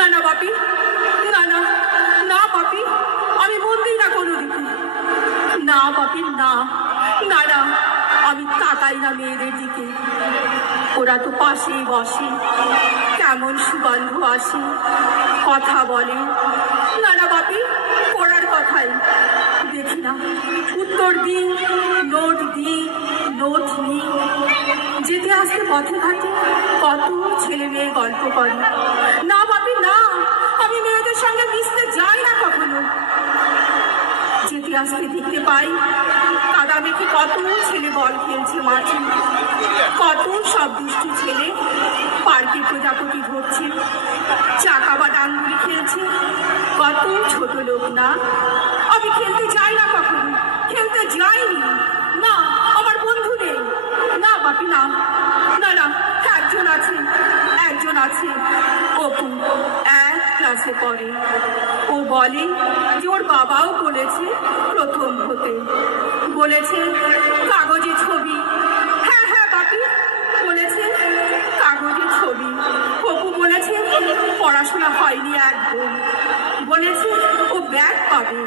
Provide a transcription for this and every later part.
না না বাপি, না না না বাপি, আমি বন্দি না কোনো দিকে। না বাপি, না না না, আমি তাকাই না মেয়েদের দিকে। ওরা তো পাশেই বসে, কেমন সুগন্ধ আসে, কথা বলে। না না বাপি, পড়ার কথাই দেখি না, উত্তর দিই, নোট দিই, নোট নিই। যেতে আসতে পথে ঘাটে কত ছেলে মেয়ে গল্প করে। না বাপি না, আমি মেয়েদের সঙ্গে মিশতে যাই না কখনো। যেতে আসতে দেখতে পাই কাদা মেখে কত ছেলে বল খেলছে মাঠে, কত সব দুষ্টু ছেলে পার্কে প্রজাপতি ধরছে, চাকা বা ডাঙ্গুলি খেলছে। কত ছোট লোক না, আমি খেলতে যাই না কখনো, খেলতে যাইনি। না, আমার বন্ধু নেই। না বাপি না, না না, একজন আছে, একজন আছে, অপু, এক ক্লাসে পড়ে। ও বলে যে ওর বাবাও বলেছে প্রথম হতে, বলেছে কাগজে ছবি। হ্যাঁ হ্যাঁ বাপি, বলেছে কাগজে ছবি। অপু বলেছে পড়াশোনা হয়নি একদম, বলেছে ও ব্যাগ পাবে।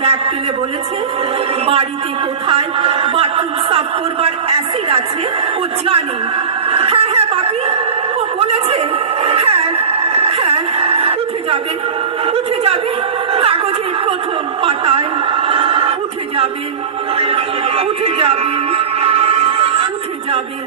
ব্যাগ পেলে বলেছে বাড়িতে কোথায় বাথরুম সাফ করবার অ্যাসিড আছে ও জানে। হ্যাঁ হ্যাঁ বাপি, ও বলেছে। হ্যাঁ হ্যাঁ, উঠে যাবে, উঠে যাবে কাগজের প্রথম পাতায়, উঠে যাবে, উঠে যাবে, উঠে যাবে।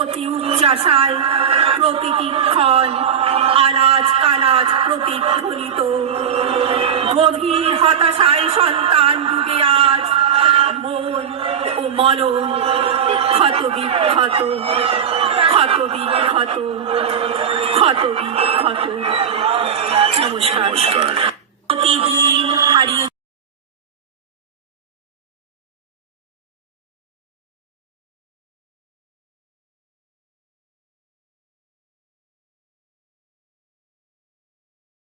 অতি উচ্চাসায় প্রতিটি ক্ষণ আনাজ কানাজ প্রতিধ্বনিত, গভীর হতাশায় সন্তান ডুবে আজ মন ও মনন, ক্ষত বিক্ষত, ক্ষত বিক্ষত, ক্ষত বিক্ষত। নমস্কার।